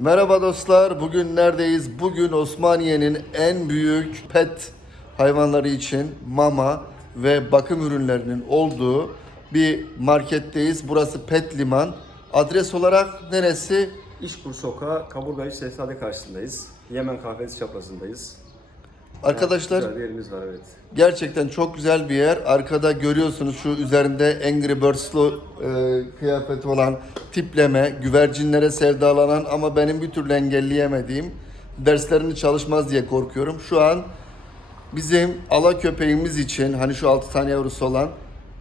Merhaba dostlar. Bugün neredeyiz? Bugün Osmaniye'nin en büyük pet hayvanları için mama ve bakım ürünlerinin olduğu bir marketteyiz. Burası Pet Liman. Adres olarak neresi? İşkur Sokağı, Kaburgacı Şehzade karşısındayız. Yemen Kahvesi çaprazındayız. Arkadaşlar Güzel bir yerimiz var evet. Gerçekten çok güzel bir yer. Arkada görüyorsunuz şu üzerinde Angry Birds'lu e, kıyafeti olan tipleme, güvercinlere sevdalanan ama benim bir türlü engelleyemediğim derslerini çalışmaz diye korkuyorum. Şu an bizim ala köpeğimiz için hani şu 6 tane yavrusu olan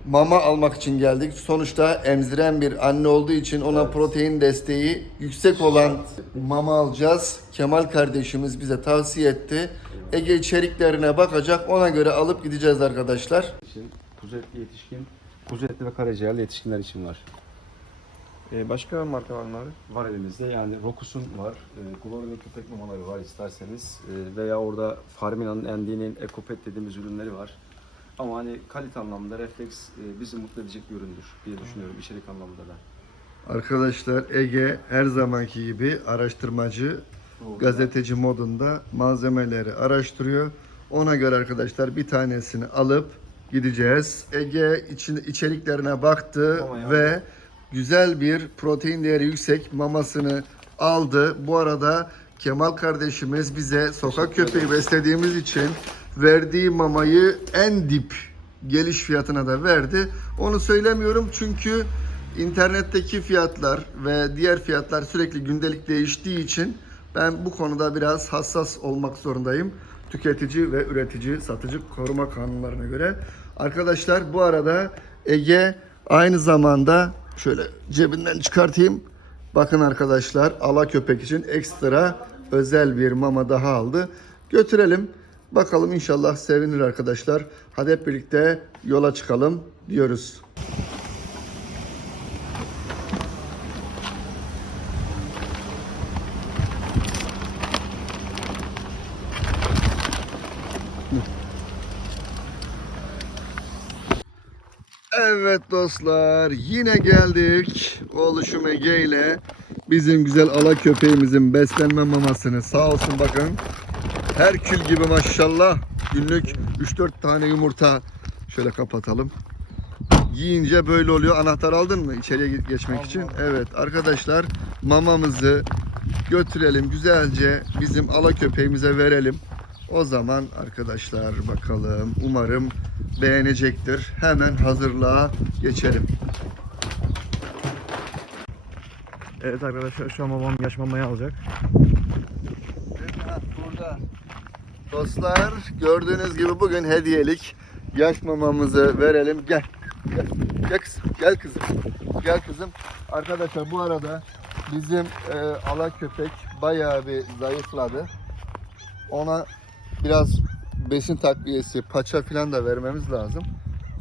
mama almak için geldik. Sonuçta emziren bir anne olduğu için ona protein desteği yüksek olan mama alacağız. Kemal kardeşimiz bize tavsiye etti. Ege içeriklerine bakacak. Ona göre alıp gideceğiz arkadaşlar. İçin kuzu etli yetişkin, kuzu etli ve karaciğerli yetişkinler için var. Ee, başka marka var mı abi? Var elimizde yani Rokus'un var, e, Glory ve köpek mamaları var isterseniz e, veya orada Farmina'nın, Endi'nin, Ekopet dediğimiz ürünleri var. Ama hani kalite anlamında Reflex e, bizi mutlu edecek bir üründür diye düşünüyorum içerik anlamında da. Arkadaşlar Ege her zamanki gibi araştırmacı, gazeteci modunda malzemeleri araştırıyor. Ona göre arkadaşlar bir tanesini alıp gideceğiz. Ege için içeriklerine baktı ve güzel bir protein değeri yüksek mamasını aldı. Bu arada Kemal kardeşimiz bize sokak köpeği beslediğimiz için verdiği mamayı en dip geliş fiyatına da verdi. Onu söylemiyorum çünkü internetteki fiyatlar ve diğer fiyatlar sürekli gündelik değiştiği için ben bu konuda biraz hassas olmak zorundayım. Tüketici ve üretici satıcı koruma kanunlarına göre. Arkadaşlar bu arada Ege aynı zamanda şöyle cebinden çıkartayım. Bakın arkadaşlar ala köpek için ekstra özel bir mama daha aldı. Götürelim. Bakalım inşallah sevinir arkadaşlar. Hadi hep birlikte yola çıkalım diyoruz. Evet dostlar yine geldik oluşum Ege ile bizim güzel ala köpeğimizin beslenme mamasını sağ olsun bakın Herkül gibi maşallah günlük 3-4 tane yumurta şöyle kapatalım. Yiyince böyle oluyor. Anahtar aldın mı içeriye ge- geçmek için? Evet arkadaşlar mamamızı götürelim güzelce bizim ala köpeğimize verelim. O zaman arkadaşlar bakalım umarım beğenecektir. Hemen hazırlığa geçelim. Evet arkadaşlar şu an babam yaş mamayı alacak. Burada. Dostlar gördüğünüz gibi bugün hediyelik yaş mamamızı verelim. Gel. Gel, gel kızım. Gel kızım. Gel kızım. Arkadaşlar bu arada bizim e, ala köpek bayağı bir zayıfladı. Ona biraz besin takviyesi, paça falan da vermemiz lazım.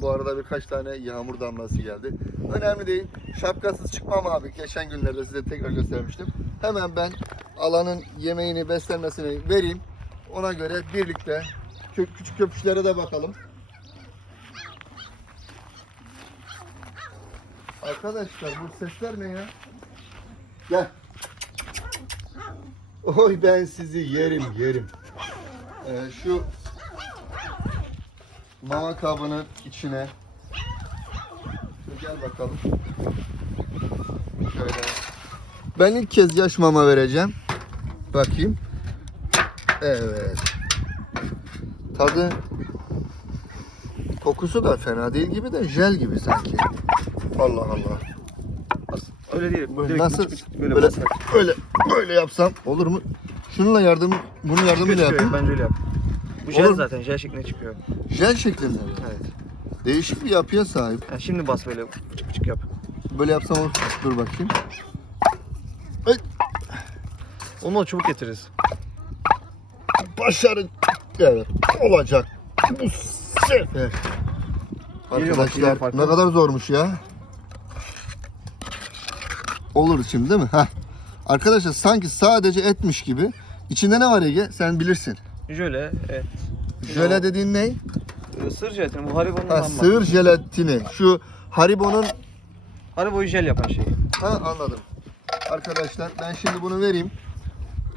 Bu arada birkaç tane yağmur damlası geldi. Önemli değil. Şapkasız çıkmam abi. Geçen günlerde size tekrar göstermiştim. Hemen ben alanın yemeğini, beslenmesini vereyim. Ona göre birlikte küçük köpüşlere de bakalım. Arkadaşlar bu sesler ne ya? Gel. Oy ben sizi yerim yerim. Ee, şu mama kabının içine gel bakalım. Şöyle. Ben ilk kez yaş mama vereceğim. Bakayım. Evet. Tadı kokusu da fena değil gibi de jel gibi sanki. Allah Allah. Öyle değil. Böyle nasıl küçük küçük böyle, böyle böyle böyle yapsam olur mu? Şununla yardım bunun yardımıyla Çıkıyor, yapayım. Bence öyle yap. Bu jel Olur. zaten jel şeklinde çıkıyor. Jel şeklinde. Evet. Değişik bir yapıya sahip. Yani şimdi bas böyle küçük küçük yap. Böyle yapsam olur. Dur bakayım. Evet. Onu da çubuk getiririz. Başarı evet, olacak bu sefer. Bak, Arkadaşlar ne kadar zormuş ya. Olur şimdi değil mi? Heh. Arkadaşlar sanki sadece etmiş gibi. İçinde ne var Ege? Sen bilirsin. Jöle, evet. Jöle dediğin ne? Ee, Sır jelatini, bu Haribo'nun Ha, sığır jelatini. Şu Haribo'nun Haribo'yu jel yapan şey. ha anladım. Arkadaşlar ben şimdi bunu vereyim.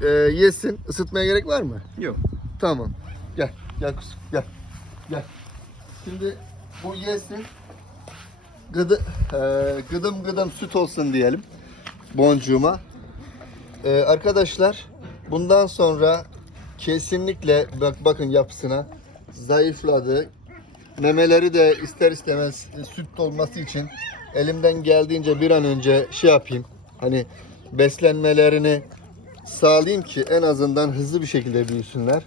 E, yesin. Isıtmaya gerek var mı? Yok. Tamam. Gel. Gel kuzum. Gel. Gel. Şimdi bu yesin. Gıdı, e, gıdım gıdım süt olsun diyelim. Boncuğuma. E, arkadaşlar bundan sonra kesinlikle bak bakın yapısına zayıfladı. Memeleri de ister istemez e, süt olması için elimden geldiğince bir an önce şey yapayım. Hani beslenmelerini sağlayayım ki en azından hızlı bir şekilde büyüsünler.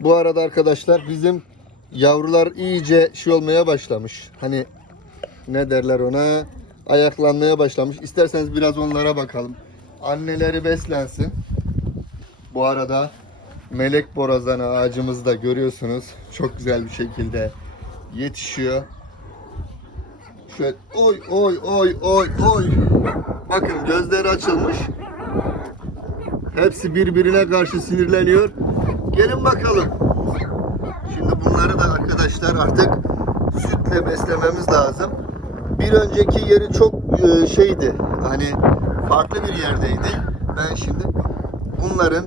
Bu arada arkadaşlar bizim yavrular iyice şey olmaya başlamış. Hani ne derler ona? Ayaklanmaya başlamış. İsterseniz biraz onlara bakalım. Anneleri beslensin. Bu arada melek borazanı ağacımızı da görüyorsunuz. Çok güzel bir şekilde yetişiyor. Şöyle oy oy oy oy oy. Bakın gözleri açılmış. Hepsi birbirine karşı sinirleniyor. Gelin bakalım. Şimdi bunları da arkadaşlar artık sütle beslememiz lazım. Bir önceki yeri çok e, şeydi. Hani farklı bir yerdeydi. Ben şimdi bunların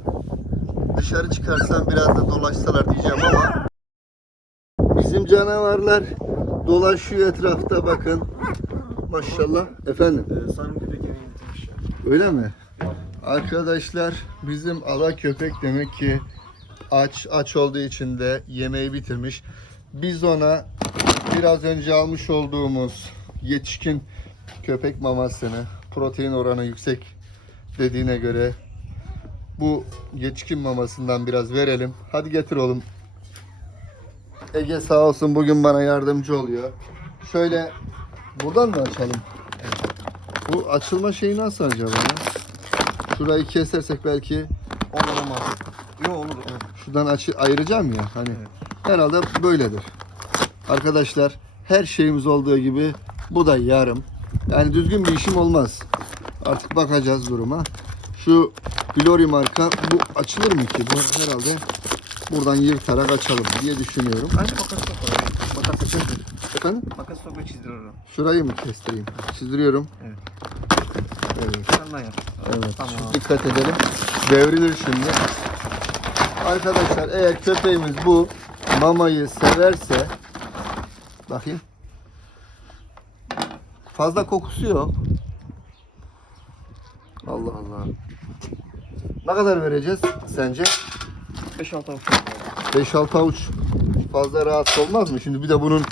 dışarı çıkarsam biraz da dolaşsalar diyeceğim ama bizim canavarlar dolaşıyor etrafta bakın. Maşallah. Efendim. Ee, sanırım köpek. Öyle mi? Arkadaşlar bizim ala köpek demek ki aç aç olduğu için de yemeği bitirmiş. Biz ona biraz önce almış olduğumuz yetişkin köpek mamasını protein oranı yüksek dediğine göre bu yetişkin mamasından biraz verelim. Hadi getir oğlum. Ege sağ olsun bugün bana yardımcı oluyor. Şöyle buradan mı açalım? Bu açılma şeyi nasıl acaba ya? Şurayı kesersek belki Olmaz. Yok olur. şuradan açı ayıracağım ya hani. Herhalde böyledir. Arkadaşlar her şeyimiz olduğu gibi bu da yarım. Yani düzgün bir işim olmaz. Artık bakacağız duruma. Şu Glory marka bu açılır mı ki? Bu herhalde buradan yırtarak açalım diye düşünüyorum. Bence makas sok oraya. Makas sok. Efendim? Makas sok ve çizdir oraya. Şurayı mı kestireyim? Çizdiriyorum. Evet. Evet. Sen yap. Evet. Tamam. Dikkat edelim. Devrilir şimdi. Arkadaşlar eğer köpeğimiz bu mamayı severse bakayım. Fazla kokusu yok. Allah Allah. Ne kadar vereceğiz sence? 5-6 hafta. 5-6 avuç fazla rahatsız olmaz mı? Şimdi bir de bunun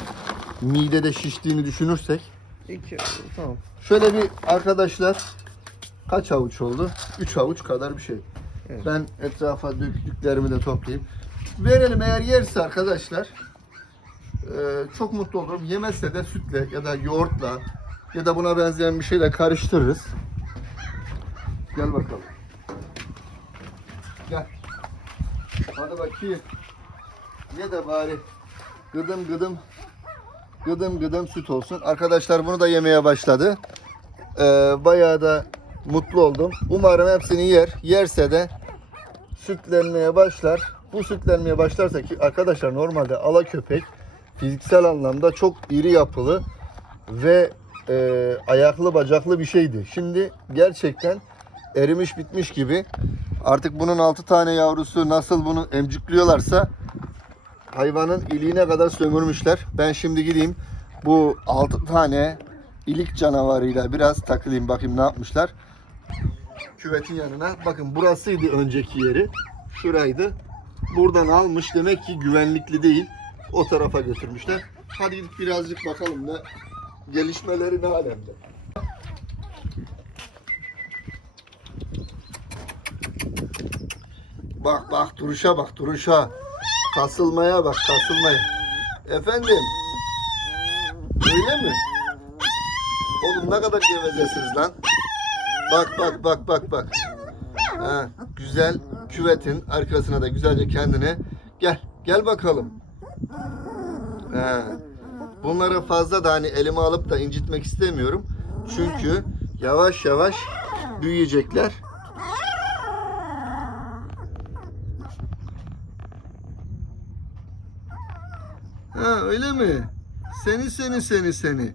midede şiştiğini düşünürsek. İki, tamam. Şöyle bir arkadaşlar kaç avuç oldu? 3 avuç kadar bir şey. Evet. Ben etrafa döktüklerimi de toplayayım. Verelim eğer yerse arkadaşlar e, çok mutlu olurum. Yemezse de sütle ya da yoğurtla ya da buna benzeyen bir şeyle karıştırırız. Gel bakalım. Gel. Hadi bakayım. Ye de bari gıdım gıdım gıdım gıdım süt olsun. Arkadaşlar bunu da yemeye başladı. Ee, bayağı da mutlu oldum. Umarım hepsini yer. Yerse de sütlenmeye başlar. Bu sütlenmeye başlarsa ki arkadaşlar normalde ala köpek fiziksel anlamda çok iri yapılı ve e, ayaklı bacaklı bir şeydi. Şimdi gerçekten erimiş bitmiş gibi. Artık bunun 6 tane yavrusu nasıl bunu emcikliyorlarsa hayvanın iliğine kadar sömürmüşler. Ben şimdi gideyim bu 6 tane ilik canavarıyla biraz takılayım bakayım ne yapmışlar. Küvetin yanına. Bakın burasıydı önceki yeri. Şuraydı. Buradan almış. Demek ki güvenlikli değil. O tarafa götürmüşler. Hadi gidip birazcık bakalım ne gelişmeleri ne alemde. Bak bak duruşa bak duruşa. Kasılmaya bak kasılmaya. Efendim. Öyle mi? Oğlum ne kadar gevezesiniz lan. Bak bak bak bak bak. Ha, güzel küvetin arkasına da güzelce kendine gel gel bakalım. Ha. Bunları fazla da hani elime alıp da incitmek istemiyorum. Çünkü yavaş yavaş büyüyecekler. Ha öyle mi? Seni seni seni seni.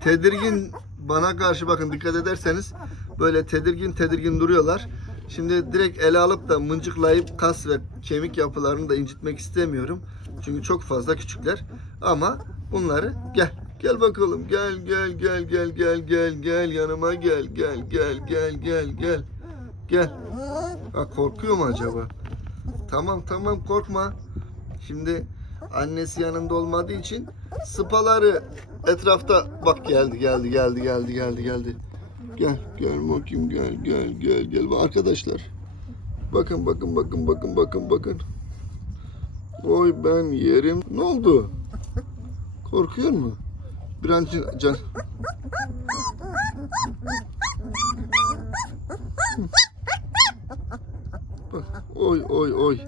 Tedirgin bana karşı bakın dikkat ederseniz böyle tedirgin tedirgin duruyorlar. Şimdi direkt ele alıp da mıncıklayıp kas ve kemik yapılarını da incitmek istemiyorum. Çünkü çok fazla küçükler. Ama bunları gel. Gel bakalım. Gel gel gel gel gel gel gel yanıma gel gel gel gel gel gel. Gel. Ha, korkuyor mu acaba? Tamam tamam korkma. Şimdi annesi yanında olmadığı için sıpaları etrafta bak geldi geldi geldi geldi geldi geldi. Gel gel bakayım gel gel gel gel arkadaşlar. Bakın bakın bakın bakın bakın bakın. Oy ben yerim. Ne oldu? Korkuyor mu? Bir an için can. Oy oy oy.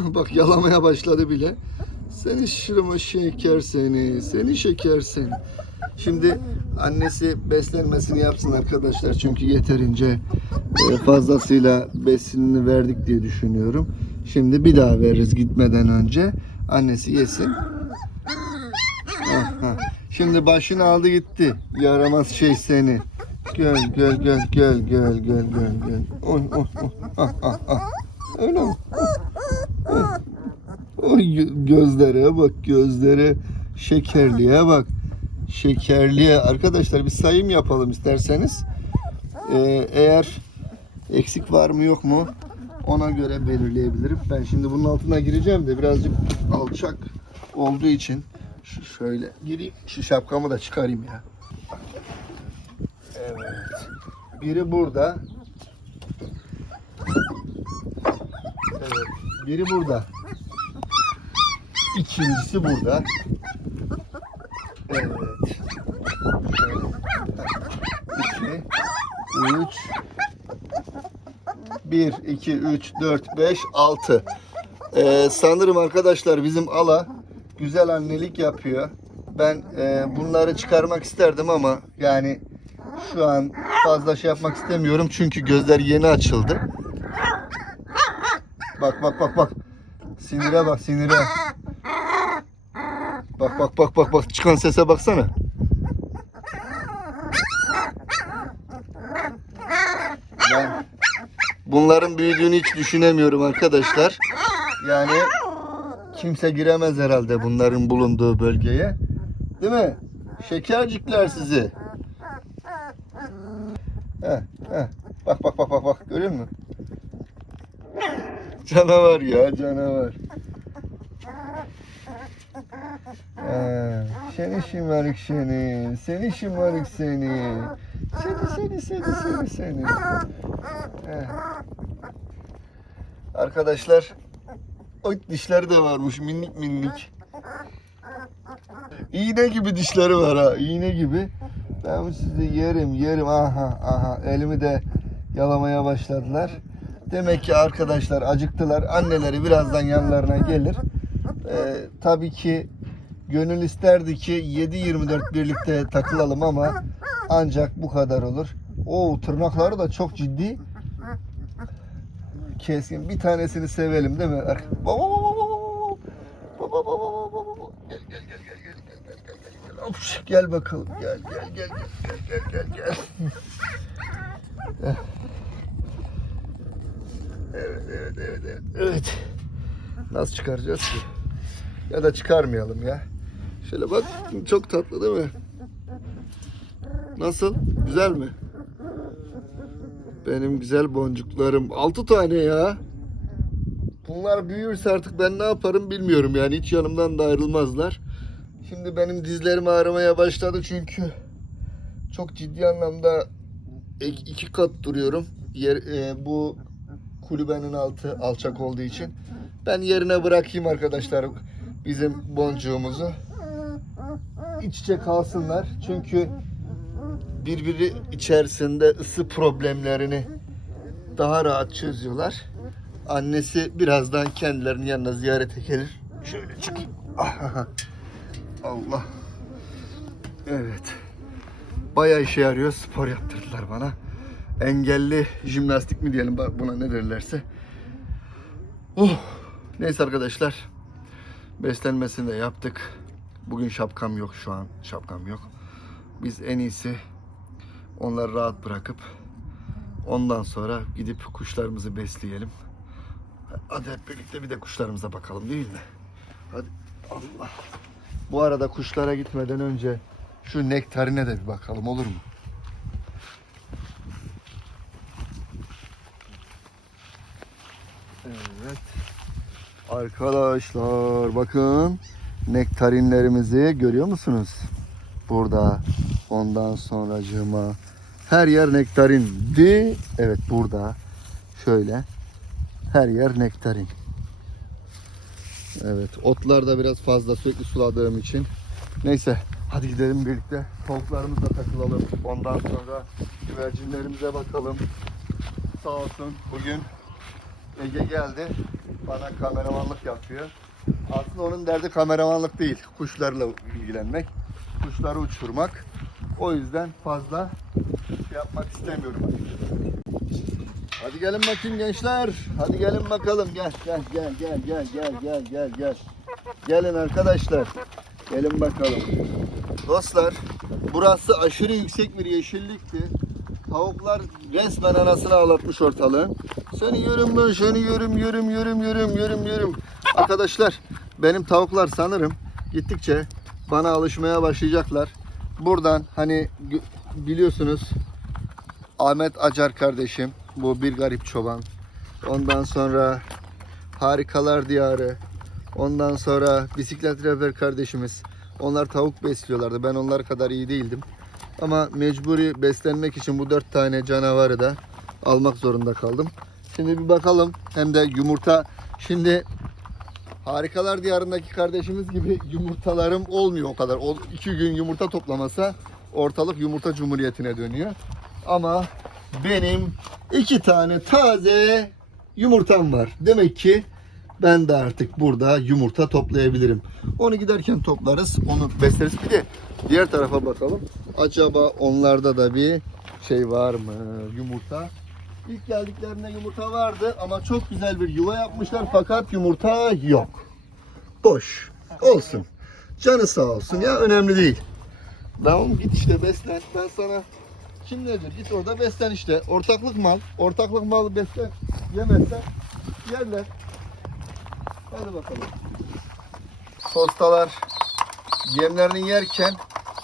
Bak yalamaya başladı bile. Seni şırıma şeker seni. Seni şeker seni. Şimdi annesi beslenmesini yapsın arkadaşlar. Çünkü yeterince e, fazlasıyla besinini verdik diye düşünüyorum. Şimdi bir daha veririz gitmeden önce. Annesi yesin. Şimdi başını aldı gitti. Yaramaz şey seni. Gel gel gel gel gel gel gel gel. Oy oy oy. Ah ah ah. Öyle mi? Oh, oh. Gözlere bak gözlere. Şekerliğe bak. Şekerliğe. Arkadaşlar bir sayım yapalım isterseniz. Ee, eğer eksik var mı yok mu ona göre belirleyebilirim. Ben şimdi bunun altına gireceğim de birazcık alçak olduğu için şu şöyle gireyim. Şu şapkamı da çıkarayım ya. Evet. Biri burada. Evet. Biri burada. İkincisi burada. Evet. Şöyle. İki, üç, bir, iki, üç, dört, beş, altı. Ee, sanırım arkadaşlar bizim ala güzel annelik yapıyor. Ben e, bunları çıkarmak isterdim ama yani şu an fazla şey yapmak istemiyorum çünkü gözler yeni açıldı. Bak bak bak bak. Sinire bak sinire. Bak bak bak bak bak çıkan sese baksana. Ben bunların büyüdüğünü hiç düşünemiyorum arkadaşlar. Yani kimse giremez herhalde bunların bulunduğu bölgeye. Değil mi? Şekercikler sizi. Heh, heh. Bak bak bak bak bak görüyor musun? Canavar ya canavar. Ee, seni şımarık seni, seni şımarık seni, seni seni seni seni seni. Ee. Arkadaşlar, o dişleri de varmış minik minik. İğne gibi dişleri var ha, iğne gibi. Ben sizi yerim yerim aha aha elimi de yalamaya başladılar. Demek ki arkadaşlar acıktılar. Anneleri birazdan yanlarına gelir. Ee, tabii ki gönül isterdi ki 7-24 birlikte takılalım ama ancak bu kadar olur. O tırnakları da çok ciddi. Keskin. Bir tanesini sevelim değil mi? Baba baba baba baba baba baba baba gel gel gel gel gel gel gel gel gel Of, gel bakalım gel gel gel gel gel gel gel gel Evet evet evet evet evet Nasıl çıkaracağız ki? Ya da çıkarmayalım ya. Şöyle bak çok tatlı değil mi? Nasıl? Güzel mi? Benim güzel boncuklarım. 6 tane ya. Bunlar büyürse artık ben ne yaparım bilmiyorum yani. Hiç yanımdan da ayrılmazlar. Şimdi benim dizlerim ağrımaya başladı çünkü çok ciddi anlamda iki kat duruyorum. Yer, e, bu kulübenin altı alçak olduğu için. Ben yerine bırakayım arkadaşlar bizim boncuğumuzu. İç içe kalsınlar. Çünkü birbiri içerisinde ısı problemlerini daha rahat çözüyorlar. Annesi birazdan kendilerinin yanına ziyarete gelir. Şöyle çıkayım. Ah, Allah. Evet. Bayağı işe yarıyor. Spor yaptırdılar bana. Engelli jimnastik mi diyelim buna ne derlerse. Oh. Neyse arkadaşlar. Beslenmesini de yaptık. Bugün şapkam yok şu an. Şapkam yok. Biz en iyisi onları rahat bırakıp Ondan sonra gidip kuşlarımızı besleyelim. Hadi hep birlikte bir de kuşlarımıza bakalım değil mi? Hadi Allah. Bu arada kuşlara gitmeden önce şu nektarine de bir bakalım olur mu? Evet. Arkadaşlar bakın nektarinlerimizi görüyor musunuz? Burada. Ondan sonracığıma her yer nektarindi. Evet burada. Şöyle. Her yer nektarin. Evet otlar da biraz fazla sürekli suladığım için. Neyse hadi gidelim birlikte. Tavuklarımızla takılalım. Ondan sonra güvercinlerimize bakalım. Sağ olsun bugün Ege geldi. Bana kameramanlık yapıyor. Aslında onun derdi kameramanlık değil. Kuşlarla ilgilenmek. Kuşları uçurmak. O yüzden fazla şey yapmak istemiyorum. Hadi gelin bakayım gençler. Hadi gelin bakalım. Gel gel gel gel gel gel gel gel gel. Gelin arkadaşlar. Gelin bakalım. Dostlar burası aşırı yüksek bir yeşillikti. Tavuklar resmen anasını ağlatmış ortalığın. Seni yürüm ben, seni yürüm, yürüm, yürüm, yürüm, yürüm, yürüm. Arkadaşlar benim tavuklar sanırım gittikçe bana alışmaya başlayacaklar. Buradan hani biliyorsunuz Ahmet Acar kardeşim bu bir garip çoban. Ondan sonra Harikalar Diyarı. Ondan sonra bisiklet rehber kardeşimiz. Onlar tavuk besliyorlardı. Ben onlar kadar iyi değildim. Ama mecburi beslenmek için bu dört tane canavarı da almak zorunda kaldım. Şimdi bir bakalım. Hem de yumurta. Şimdi Harikalar Diyarı'ndaki kardeşimiz gibi yumurtalarım olmuyor o kadar. O iki gün yumurta toplamasa ortalık yumurta cumhuriyetine dönüyor. Ama benim iki tane taze yumurtam var. Demek ki ben de artık burada yumurta toplayabilirim. Onu giderken toplarız, onu besleriz. Bir de diğer tarafa bakalım. Acaba onlarda da bir şey var mı? Yumurta. İlk geldiklerinde yumurta vardı ama çok güzel bir yuva yapmışlar fakat yumurta yok. Boş. Olsun. Canı sağ olsun ya önemli değil. Tamam git işte beslen. Ben sana kim nedir? Git orada beslen işte. Ortaklık mal. Ortaklık malı beslen. Yemezsen yerler. Hadi bakalım. Postalar yemlerini yerken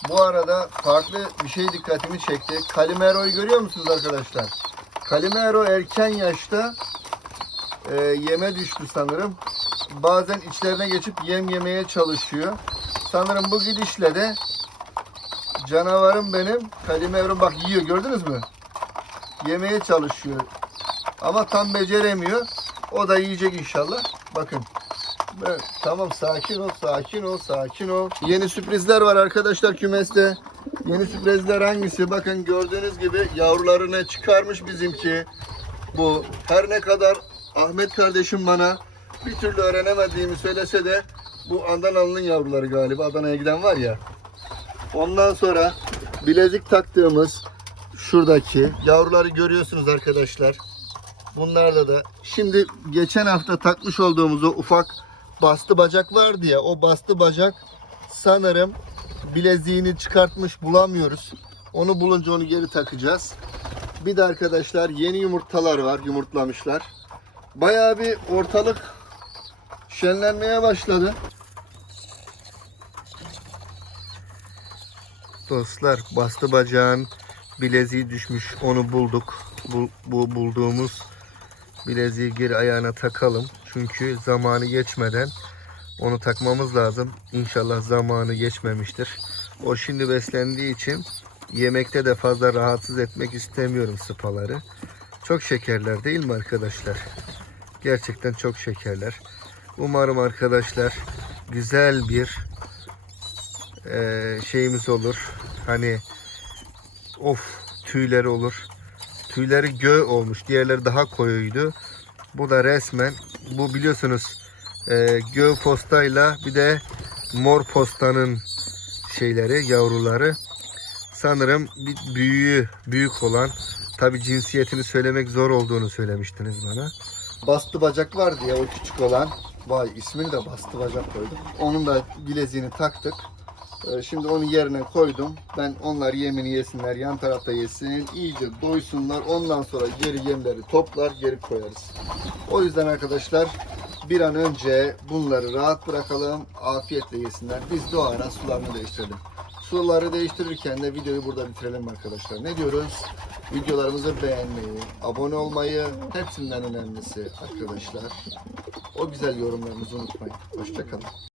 bu arada farklı bir şey dikkatimi çekti. Kalimero'yu görüyor musunuz arkadaşlar? Kalimero erken yaşta e, yeme düştü sanırım. Bazen içlerine geçip yem yemeye çalışıyor. Sanırım bu gidişle de canavarım benim. Kalimero bak yiyor gördünüz mü? Yemeye çalışıyor. Ama tam beceremiyor. O da yiyecek inşallah. Bakın. Evet, tamam sakin ol, sakin ol, sakin ol. Yeni sürprizler var arkadaşlar kümeste. Yeni sürprizler hangisi? Bakın gördüğünüz gibi yavrularını çıkarmış bizimki. Bu her ne kadar Ahmet kardeşim bana bir türlü öğrenemediğimi söylese de bu Adanalı'nın yavruları galiba. Adana'ya giden var ya. Ondan sonra bilezik taktığımız şuradaki yavruları görüyorsunuz arkadaşlar. Bunlarda da şimdi geçen hafta takmış olduğumuz o ufak bastı bacak vardı ya o bastı bacak sanırım bileziğini çıkartmış bulamıyoruz. Onu bulunca onu geri takacağız. Bir de arkadaşlar yeni yumurtalar var yumurtlamışlar. Bayağı bir ortalık şenlenmeye başladı. Dostlar bastı bacağın bileziği düşmüş onu bulduk. Bu, bu bulduğumuz bileziği geri ayağına takalım. Çünkü zamanı geçmeden onu takmamız lazım. İnşallah zamanı geçmemiştir. O şimdi beslendiği için yemekte de fazla rahatsız etmek istemiyorum sıpaları. Çok şekerler değil mi arkadaşlar? Gerçekten çok şekerler. Umarım arkadaşlar güzel bir eee, şeyimiz olur. Hani of tüyleri olur. Tüyleri gö olmuş. Diğerleri daha koyuydu. Bu da resmen bu biliyorsunuz e, gö postayla bir de mor postanın şeyleri yavruları. Sanırım bir büyüğü büyük olan tabi cinsiyetini söylemek zor olduğunu söylemiştiniz bana. Bastı bacak var diye o küçük olan. Vay ismini de bastı bacak koyduk. Onun da bileziğini taktık. Ee, Şimdi onu yerine koydum. Ben onlar yemini yesinler, yan tarafta yesin. iyice doysunlar. Ondan sonra geri yemleri toplar, geri koyarız. O yüzden arkadaşlar bir an önce bunları rahat bırakalım. Afiyetle yesinler. Biz de o ara sularını değiştirelim. Suları değiştirirken de videoyu burada bitirelim arkadaşlar. Ne diyoruz? Videolarımızı beğenmeyi, abone olmayı hepsinden önemlisi arkadaşlar. O güzel yorumlarınızı unutmayın. Hoşçakalın.